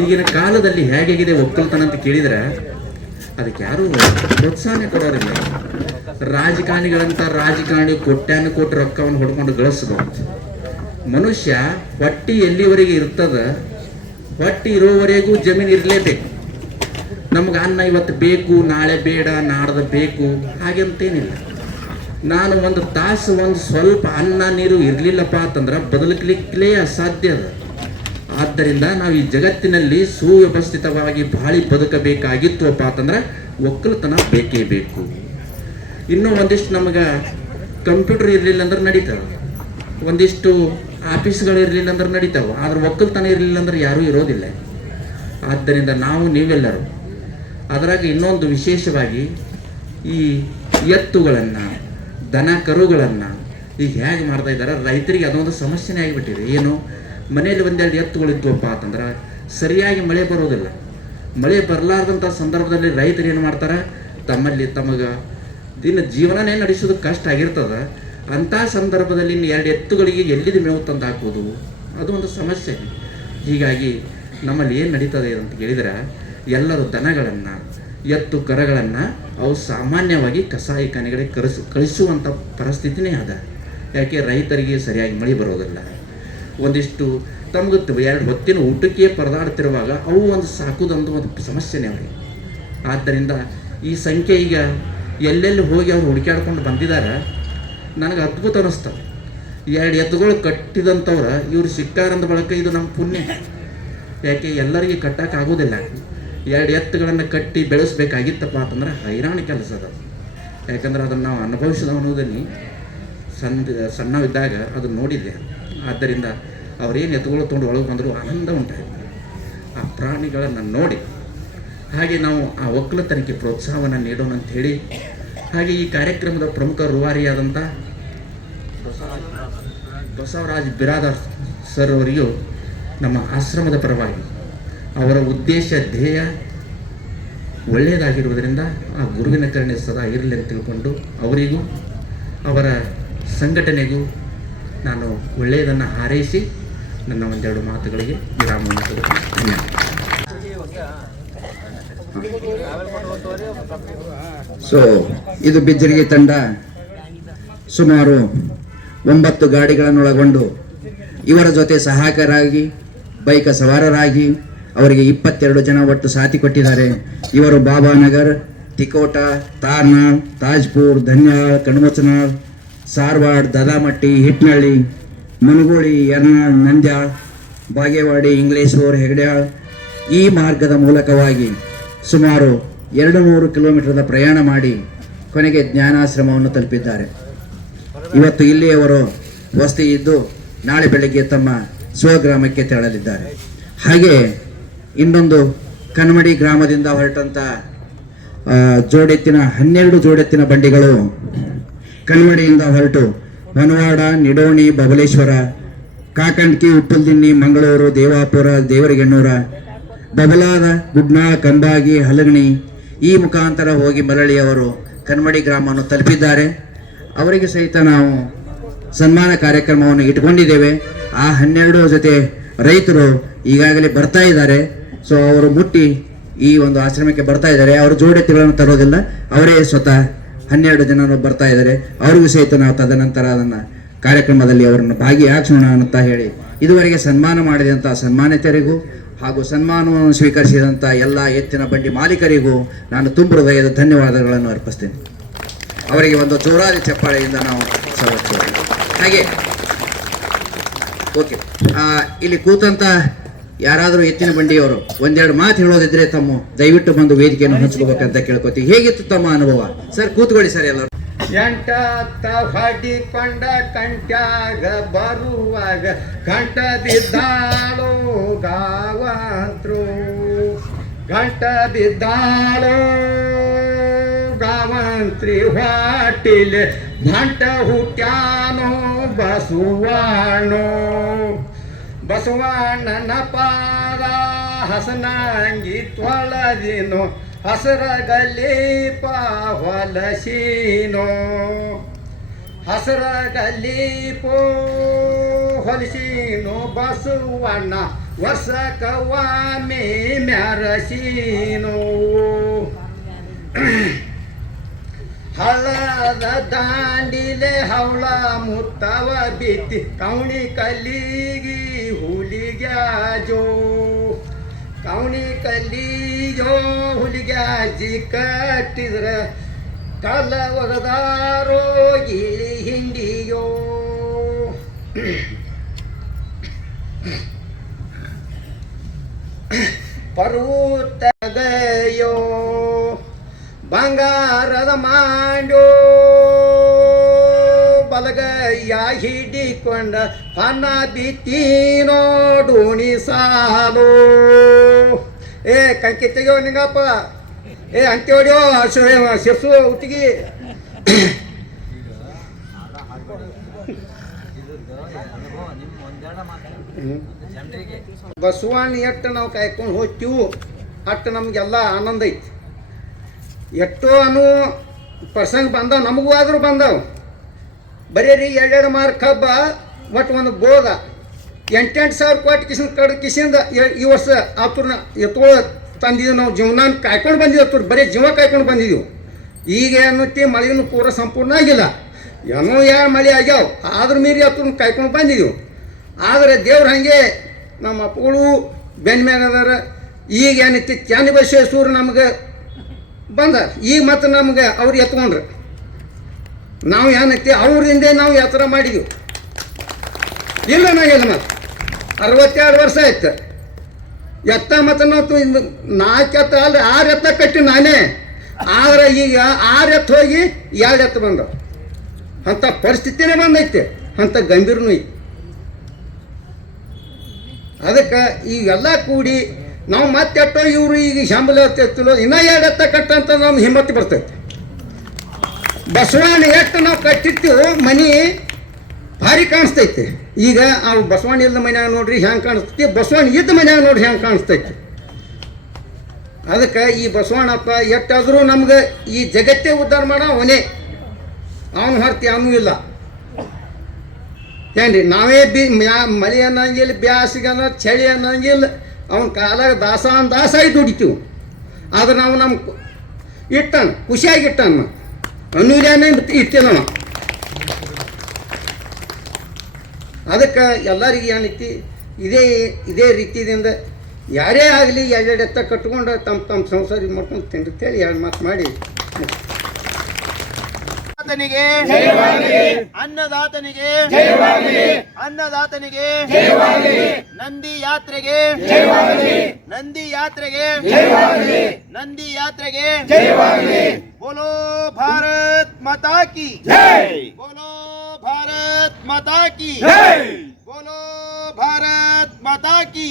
ಈಗಿನ ಕಾಲದಲ್ಲಿ ಹೇಗಾಗಿದೆ ಒಕ್ಕಲ್ತನ ಅಂತ ಕೇಳಿದ್ರೆ ಅದಕ್ಕೆ ಯಾರು ಪ್ರೋತ್ಸಾಹ ಕೊಡೋರಿಲ್ಲ ರಾಜಕಾರಣಿಗಳಂತ ರಾಜಕಾರಣಿ ಕೊಟ್ಟಾನು ಕೊಟ್ಟು ರೊಕ್ಕವನ್ನು ಹೊಡ್ಕೊಂಡು ಗಳಿಸ್ಬೋದು. ಮನುಷ್ಯ ಹೊಟ್ಟಿ ಎಲ್ಲಿವರೆಗೆ ಇರ್ತದ? ಹೊಟ್ಟಿ ಇರೋವರೆಗೂ ಜಮೀನು ಇರಲೇಬೇಕು. ನಮ್ಗೆ ಅನ್ನ ಇವತ್ತು ಬೇಕು, ನಾಳೆ ಬೇಡ, ನಾಡ್ದು ಬೇಕು, ಹಾಗೆಂತೇನಿಲ್ಲ. ನಾನು ಒಂದು ತಾಸು ಒಂದು ಸ್ವಲ್ಪ ಅನ್ನ ನೀರು ಇರಲಿಲ್ಲಪ್ಪ ಅಂತಂದ್ರೆ ಬದಲಕ್ಲಿಕ್ಕಲೇ ಅಸಾಧ್ಯ ಅದ. ಆದ್ದರಿಂದ ನಾವು ಈ ಜಗತ್ತಿನಲ್ಲಿ ಸುವ್ಯವಸ್ಥಿತವಾಗಿ ಬಾಳಿ ಬದುಕಬೇಕಾಗಿತ್ತುವಪ್ಪ ಅಂತಂದ್ರೆ ಒಕ್ಕಲತನ ಬೇಕೇ ಬೇಕು. ಇನ್ನೂ ಒಂದಿಷ್ಟು ನಮಗೆ ಕಂಪ್ಯೂಟರ್ ಇರಲಿಲ್ಲ ಅಂದ್ರೆ ನಡೀತಾವ. ಒಂದಿಷ್ಟು ಆಫೀಸ್ಗಳು ಇರಲಿಲ್ಲ ಅಂದ್ರೆ ನಡೀತಾವ. ಆದ್ರೆ ಒಕ್ಕಲ್ತನ ಇರಲಿಲ್ಲ ಅಂದ್ರೆ ಯಾರೂ ಇರೋದಿಲ್ಲ. ಆದ್ದರಿಂದ ನಾವು ನೀವೆಲ್ಲರೂ ಅದರಾಗ ಇನ್ನೊಂದು ವಿಶೇಷವಾಗಿ ಈ ಎತ್ತುಗಳನ್ನು ದನ ಕರುಗಳನ್ನು ಈಗ ಹೇಗೆ ಮಾಡ್ತಾ ಇದ್ದಾರೆ? ರೈತರಿಗೆ ಅದೊಂದು ಸಮಸ್ಯೆನೇ ಆಗಿಬಿಟ್ಟಿದೆ. ಏನು? ಮನೆಯಲ್ಲಿ ಒಂದೆರಡು ಎತ್ತುಗಳಿದ್ವಪ್ಪ ಅಂತಂದ್ರೆ, ಸರಿಯಾಗಿ ಮಳೆ ಬರೋದಿಲ್ಲ. ಮಳೆ ಬರಲಾರ್ದಂಥ ಸಂದರ್ಭದಲ್ಲಿ ರೈತರು ಏನು ಮಾಡ್ತಾರೆ? ತಮ್ಮಲ್ಲಿ ತಮಗೆ ದಿನ ಜೀವನನೇ ನಡೆಸೋದು ಕಷ್ಟ ಆಗಿರ್ತದೆ. ಅಂಥ ಸಂದರ್ಭದಲ್ಲಿ ಇನ್ನು ಎರಡು ಎತ್ತುಗಳಿಗೆ ಎಲ್ಲಿದ ಮೇವು ತಂದು ಹಾಕೋದು? ಅದು ಒಂದು ಸಮಸ್ಯೆ. ಹೀಗಾಗಿ ನಮ್ಮಲ್ಲಿ ಏನು ನಡೀತದೆ ಅಂತ ಕೇಳಿದರೆ, ಎಲ್ಲರೂ ದನಗಳನ್ನು, ಎತ್ತು ಕರಗಳನ್ನು ಅವು ಸಾಮಾನ್ಯವಾಗಿ ಕಸಾಯಿಖಾನೆಗಳಿಗೆ ಕರೆಸು ಕಳಿಸುವಂಥ ಪರಿಸ್ಥಿತಿನೇ ಅದ. ಯಾಕೆ? ರೈತರಿಗೆ ಸರಿಯಾಗಿ ಮಳೆ ಬರೋದಿಲ್ಲ. ಒಂದಿಷ್ಟು ತಮ್ಗೆ ಎರಡು ಹೊತ್ತಿನ ಊಟಕ್ಕೆ ಪರದಾಡ್ತಿರುವಾಗ ಅವು ಒಂದು ಸಾಕುದೊಂದು ಒಂದು ಸಮಸ್ಯೆನೇ ಅವರಿಗೆ. ಆದ್ದರಿಂದ ಈ ಸಂಖ್ಯೆ ಈಗ ಎಲ್ಲೆಲ್ಲಿ ಹೋಗಿ ಅವ್ರು ಹುಡುಕ್ಯಾಡ್ಕೊಂಡು ಬಂದಿದ್ದಾರೆ ನನಗೆ ಅದ್ಭುತ ಅನ್ನಿಸ್ತು ಎರಡು ಎತ್ತುಗಳು ಕಟ್ಟಿದಂಥವ್ರ ಇವ್ರು ಸಿಕ್ಕಾರಂದ ಬಳಕ ಇದು ನಮ್ಮ ಪುಣ್ಯ. ಯಾಕೆ ಎಲ್ಲರಿಗೆ ಕಟ್ಟೋಕ್ಕಾಗೋದಿಲ್ಲ ಎರಡು ಎತ್ತುಗಳನ್ನು ಕಟ್ಟಿ ಬೆಳೆಸ್ಬೇಕಾಗಿತ್ತಪ್ಪ ಅಂತಂದ್ರೆ ಹೈರಾಣ ಕೆಲಸ ಅದು. ಯಾಕಂದ್ರೆ ಅದನ್ನು ನಾವು ಅನುಭವಿಸಿದವನೋದಲ್ಲಿ ಸಣ್ಣ ಸಣ್ಣವಿದ್ದಾಗ ಅದನ್ನು ನೋಡಿದ್ದೆ. ಆದ್ದರಿಂದ ಅವರೇನು ಎತ್ತುಗಳು ತೊಗೊಂಡು ಒಳಗೆ ಬಂದರೂ ಆನಂದ ಉಂಟಾಯಿತು. ಆ ಪ್ರಾಣಿಗಳನ್ನು ನೋಡಿ, ಹಾಗೆ ನಾವು ಆ ಒಕ್ಕಲತನಕ್ಕೆ ಪ್ರೋತ್ಸಾಹವನ್ನು ನೀಡೋಣ ಅಂತ ಹೇಳಿ ಹಾಗೆ ಈ ಕಾರ್ಯಕ್ರಮದ ಪ್ರಮುಖ ರೂವಾರಿಯಾದಂಥ ಬಸವರಾಜ್ ಬಿರಾದರ್ ಸರ್ ಅವರಿಗೂ ನಮ್ಮ ಆಶ್ರಮದ ಪರವಾಗಿ ಅವರ ಉದ್ದೇಶ, ಧ್ಯೇಯ ಒಳ್ಳೆಯದಾಗಿರುವುದರಿಂದ ಆ ಗುರುವಿನ ಕರುಣೆ ಸದಾ ಇರಲಿ ಅಂತ ತಿಳ್ಕೊಂಡು ಅವರಿಗೂ ಅವರ ಸಂಘಟನೆಗೂ ನಾನು ಒಳ್ಳೆಯದನ್ನು ಹಾರೈಸಿ ನನ್ನ ಒಂದೆರಡು ಮಾತುಗಳಿಗೆ ವಿರಾಮ ಸೊ, ಇದು ಬಿಜ್ಜರಿಗೆ ತಂಡ ಸುಮಾರು ಒಂಬತ್ತು ಗಾಡಿಗಳನ್ನೊಳಗೊಂಡು ಇವರ ಜೊತೆ ಸಹಾಯಕರಾಗಿ, ಬೈಕ ಸವಾರರಾಗಿ ಅವರಿಗೆ ಇಪ್ಪತ್ತೆರಡು ಜನ ಒಟ್ಟು ಸಾಥಿ ಕೊಟ್ಟಿದ್ದಾರೆ. ಇವರು ಬಾಬಾನಗರ್, ತಿಕೋಟ, ತಾರ್ನಾಳ್, ತಾಜ್ಪುರ್, ಧನ್ಯಾಳ್ ಕಣ್ಮಚನಾಳ್ ಸಾರವಾಡ್ ದದಾಮಟ್ಟಿ, ಹಿಟ್ನಳ್ಳಿ, ಮನಗೋಳಿ ಯರ್ನಾಳ್ ನಂದ್ಯಾಳ್, ಬಾಗೇವಾಡಿ, ಇಂಗ್ಲೇಶ್ವರ್, ಹೆಗಡ್ಯಾಳ್ ಈ ಮಾರ್ಗದ ಮೂಲಕವಾಗಿ ಸುಮಾರು ಎರಡು ನೂರು ಕಿಲೋಮೀಟರ್ದ ಪ್ರಯಾಣ ಮಾಡಿ ಕೊನೆಗೆ ಜ್ಞಾನಾಶ್ರಮವನ್ನು ತಲುಪಿದ್ದಾರೆ. ಇವತ್ತು ಇಲ್ಲಿಯವರು ವಸತಿ ಇದ್ದು ನಾಳೆ ಬೆಳಗ್ಗೆ ತಮ್ಮ ಸ್ವಗ್ರಾಮಕ್ಕೆ ತೆರಳಲಿದ್ದಾರೆ. ಹಾಗೆ ಇನ್ನೊಂದು ಕನ್ಮಡಿ ಗ್ರಾಮದಿಂದ ಹೊರಟಂಥ ಜೋಡೆತ್ತಿನ ಹನ್ನೆರಡು ಜೋಡೆತ್ತಿನ ಬಂಡಿಗಳು ಕನ್ಮಡಿಯಿಂದ ಹೊರಟು ಮನವಾಡ, ನಿಡೋಣಿ, ಬಬಲೇಶ್ವರ, ಕಾಕಂಡ್ಕಿ, ಉಪ್ಪಲ್ದಿನ್ನಿ, ಮಂಗಳೂರು, ದೇವಾಪುರ, ದೇವರಿಗೆಣ್ಣೂರ, ಬಬಲಾದ ಗುಡ್ನಾಳ ಕಂಬಾಗಿ, ಹಲಗಣಿ ಈ ಮುಖಾಂತರ ಹೋಗಿ ಮರಳಿ ಅವರು ಕನ್ಮಡಿ ಗ್ರಾಮವನ್ನು ತಲುಪಿದ್ದಾರೆ. ಅವರಿಗೆ ಸಹಿತ ನಾವು ಸನ್ಮಾನ ಕಾರ್ಯಕ್ರಮವನ್ನು ಇಟ್ಕೊಂಡಿದ್ದೇವೆ ಆ ಹನ್ನೆರಡು ಜೊತೆ ರೈತರು ಈಗಾಗಲೇ ಬರ್ತಾ ಇದ್ದಾರೆ. ಸೊ ಅವರು ಮುಟ್ಟಿ ಈ ಒಂದು ಆಶ್ರಮಕ್ಕೆ ಬರ್ತಾ ಇದ್ದಾರೆ. ಅವರು ಜೋಡೆತ್ತಿಗಳನ್ನು ತರೋದಿಲ್ಲ. ಅವರೇ ಸ್ವತಃ ಹನ್ನೆರಡು ಜನರು ಬರ್ತಾ ಇದ್ದಾರೆ. ಅವ್ರಿಗೂ ಸಹಿತ ನಾವು ತದನಂತರ ಅದನ್ನು ಕಾರ್ಯಕ್ರಮದಲ್ಲಿ ಅವರನ್ನು ಭಾಗಿಯಾಗಿಸೋಣ ಅಂತ ಹೇಳಿ ಇದುವರೆಗೆ ಸನ್ಮಾನ ಮಾಡಿದಂಥ ಸನ್ಮಾನಿತರಿಗೂ ಹಾಗೂ ಸನ್ಮಾನವನ್ನು ಸ್ವೀಕರಿಸಿದಂಥ ಎಲ್ಲ ಎತ್ತಿನ ಬಂಡಿ ಮಾಲೀಕರಿಗೂ ನಾನು ತುಂಬ ಹೃದಯದ ಧನ್ಯವಾದಗಳನ್ನು ಅರ್ಪಿಸ್ತೇನೆ. ಅವರಿಗೆ ಒಂದು ಜೋರಾದ ಚಪ್ಪಾಳೆಯಿಂದ ನಾವು ಹಾಗೆ, ಓಕೆ ಇಲ್ಲಿ ಕೂತಂತ ಯಾರಾದರೂ ಎತ್ತಿನ ಬಂಡಿಯವರು ಒಂದೆರಡು ಮಾತು ಹೇಳೋದಿದ್ರೆ ತಮ್ಮ ದಯವಿಟ್ಟು ಬಂದು ವೇದಿಕೆಯನ್ನು ಹಂಚ್ಕೋಬೇಕಂತ ಕೇಳ್ಕೊತೀವಿ. ಹೇಗಿತ್ತು ತಮ್ಮ ಅನುಭವ? ಸರ್, ಕೂತ್ಕೊಳ್ಳಿ ಸರ್ ಎಲ್ಲರೂ. ಎಂಟ ಹೊಡಿಕೊಂಡ ಕಂಟ್ಯಾಗ ಬರುವಾಗ ಗಂಟದಿದ್ದಾಳು ಗಾವಂತ್ರು. ಗಂಟದಿದ್ದಾಳು ಗಾವಂತ್ರಿ ಹೊಟ್ಟಿಲೆ ಭಂಟ ಹುಟ್ಯಾನೋ ಬಸುವಾಣೋ. ಬಸವಣ್ಣನ ಪಾದ ಹಸನಾಂಗಿ ಗಲಿ ಹಸರಗಲೀಪ ಹೊಲಸೀನೋ ಹಸರಗಲೀಪೋ ಹೊಲಿಸಿನೋ ಬಸವಣ್ಣ ವರ್ಷಕವಾಮಿ ಮ್ಯಾರಸೀನೋ. ಹಳ್ಳದ ದಾಂಡಿಲೆ ಹವಳ ಮುತ್ತವ ಬಿತ್ತಿ ಕವಣಿ ಕಲ್ಲಿಗಿ ಹುಲಿಗ್ಯಾಜೋ. ಕವಣಿ ಕಲ್ಲಿಜೋ ಹುಲಿಗ್ಯಾಜಿ ಕಟ್ಟಿದ್ರ ಕಲ್ಲ ಒಗದಾರೋ ಗಿಳಿ ಹಿಂಡಿಯೋ. ಪರ್ವತಗಯೋ ಬಂಗಾರದ ಮಾಂಡೋ. ಬಲಗಯ್ಯ ಹಿಡಿಕೊಂಡ ಹಣ ಬಿತ್ತಿ ನೋಡೋಣಿ ಸಾಲು. ಏ ಕಂಕಿ ತೆಗಿಯೋ ನಿಂಗಪ್ಪ. ಏ ಅಂಕಿ ಹೊಡಿಯೋ ಶಿರ್ಸು ಉತ್ತಿಗೆ ಬಸವಣ್ಣ ಎಟ್ಟು ನಾವು ಕಾಯ್ಕೊಂಡು ಹೋಗ್ತೀವಿ. ಅಷ್ಟು ನಮಗೆಲ್ಲ ಆನಂದ ಐತಿ. ಎಷ್ಟೋ ಅನ್ನೋ ಪ್ರಸಂಗ ಬಂದಾವ, ನಮಗೂ ಆದರೂ ಬಂದಾವ. ಬರೀ ರೀ ಎರಡೆರಡು ಮಾರು ಕಬ್ಬ ಒಟ್ಟು ಒಂದು ಗೋದ ಎಂಟೆಂಟು ಸಾವಿರ ಕೋಟಿ ಕಿಸಿನ ಕಡೆ, ಕಿಸಿಂದ ಈ ವರ್ಷ ಆತುರ್ನ ಎತ್ಕೊಳ್ಳೋ ತಂದಿದ್ದೀವಿ ನಾವು. ಜೀವನ ಕಾಯ್ಕೊಂಡು ಬಂದಿದ್ದೀವಿ ಆತುರ್, ಬರೀ ಜೀವ ಕಾಯ್ಕೊಂಡು ಬಂದಿದ್ದೀವಿ ಈಗ ಏನತ್ತಿ ಮಳೆಯೂ ಪೂರ ಸಂಪೂರ್ಣ ಆಗಿಲ್ಲ. ಏನೋ ಯಾರು ಮಳೆ ಆಗ್ಯಾವ, ಆದ್ರ ಮೀರಿ ಆತುರ್ನ ಕಾಯ್ಕೊಂಡು ಬಂದಿದ್ದೀವಿ ಆದರೆ ದೇವ್ರು ಹಾಗೆ ನಮ್ಮ ಅಪ್ಪಗಳು ಬೆನ್ನ ಮ್ಯಾಗ ಅದಾರ. ಈಗ ಏನೈತಿ ಚನ್ನ ಬಸವೇಶ್ವರು ನಮ್ಗೆ ಬಂದ. ಈಗ ಮತ್ತೆ ನಮ್ಗೆ ಅವ್ರು ಎತ್ಕೊಂಡ್ರು. ನಾವು ಏನೈತಿ ಅವ್ರಿಂದ ನಾವು ಯಾತ್ರ ಮಾಡಿದ್ವಿ. ಇಲ್ಲ ನಾಗಿಲ್ಲ ಮತ್ತೆ ಅರವತ್ತೆರಡು ವರ್ಷ ಆಯ್ತು. ಎತ್ತ ಮತ್ತು ನಾವು ನಾಲ್ಕು ಎತ್ತ ಅಲ್ಲ, ಆರು ಎತ್ತ ಕಟ್ಟಿ ನಾನೇ. ಆದ್ರೆ ಈಗ ಆರು ಎತ್ತ ಹೋಗಿ ಎರಡು ಎತ್ತ ಬಂದವು. ಅಂಥ ಪರಿಸ್ಥಿತಿನೇ ಬಂದೈತೆ. ಅಂಥ ಗಂಭೀರನೂ ಅದಕ್ಕೆ ಈಗೆಲ್ಲ ಕೂಡಿ ನಾವು ಮತ್ತೆ ಎಟ್ಟೋ ಇವರು ಈಗ ಶಂಬಲ ತೆತ್ತಲೋ ಇನ್ನೂ ಎರಡು ಎತ್ತ ಕಟ್ಟಂತ ನಮ್ಗೆ ಹಿಮ್ಮತ್ತು ಬರ್ತೈತೆ. ಬಸವಣ್ಣ ಎಷ್ಟು ನಾವು ಕಟ್ಟಿರ್ತೀವೋ ಮನೆ ಭಾರಿ ಕಾಣಿಸ್ತೈತೆ. ಈಗ ಅವು ಬಸವಣ್ಣ ಇಲ್ಲದ ಮನ್ಯಾಗ ನೋಡ್ರಿ ಹೆಂಗೆ ಕಾಣಿಸ್ತೈತಿ ಬಸವಣ್ಣ ಇದ್ದ ಮನ್ಯಾಗ ನೋಡ್ರಿ ಹೆಂಗೆ ಕಾಣಿಸ್ತೈತಿ. ಅದಕ್ಕೆ ಈ ಬಸವಣ್ಣಪ್ಪ ಎಷ್ಟಾದರೂ ನಮ್ಗೆ ಈ ಜಗತ್ತೇ ಉದ್ಧಾರ ಮಾಡೋ ಅವನೇ ಅವನು ಹೊರತಿ, ಅವನು ಇಲ್ಲ. ಏನ್ರಿ, ನಾವೇ ಬಿ ಮ್ಯಾ ಮಳೆ ಅನ್ನಂಗಿಲ್ಲ ಬ್ಯಾಸಿಗೆ ಅನ್ನೋ ಚಳಿ ಅನ್ನಂಗಿಲ್ಲ ಅವನ ಕಾಲಾಗ ದಾಸ ಅನ್ ದಾಸಾಗಿ ದುಡಿತೀವಿ ಆದ್ರೆ ನಾವು ನಮ್ಮ ಇಟ್ಟಾನ, ಖುಷಿಯಾಗಿ ಇಟ್ಟಾನ. ಅನುಲ್ಯಾನೇ ಇಟ್ಟೇನ ಅದಕ್ಕೆ ಎಲ್ಲರಿಗೆ ಏನೈತಿ ಇದೇ ಇದೇ ರೀತಿಯಿಂದ ಯಾರೇ ಆಗಲಿ ಎರಡೆತ್ತ ಎತ್ತ ಕಟ್ಕೊಂಡು ತಮ್ಮ ತಮ್ಮ ಸಂಸಾರ ಮಾಡ್ಕೊಂಡು ತಿಂಡಿ ಹೇಳಿ ಎರಡು ಮಾತು ಮಾಡಿ ಅನ್ನದಾತನಿಗೆ ಅನ್ನದಾತನಿಗೆ ಅನ್ನದಾತನಿಗೆ ನಂದಿ ಯಾತ್ರೆಗೆ ನಂದಿ ಯಾತ್ರೆಗೆ ನಂದಿ ಯಾತ್ರೆಗೆ ಬೋಲೋ ಭಾರತ್ ಮಾತಾ ಕಿ ಬೋಲೋ ಭಾರತ್ ಮಾತಾ ಕಿ ಬೋಲೋ ಭಾರತ್ ಮಾತಾ ಕಿ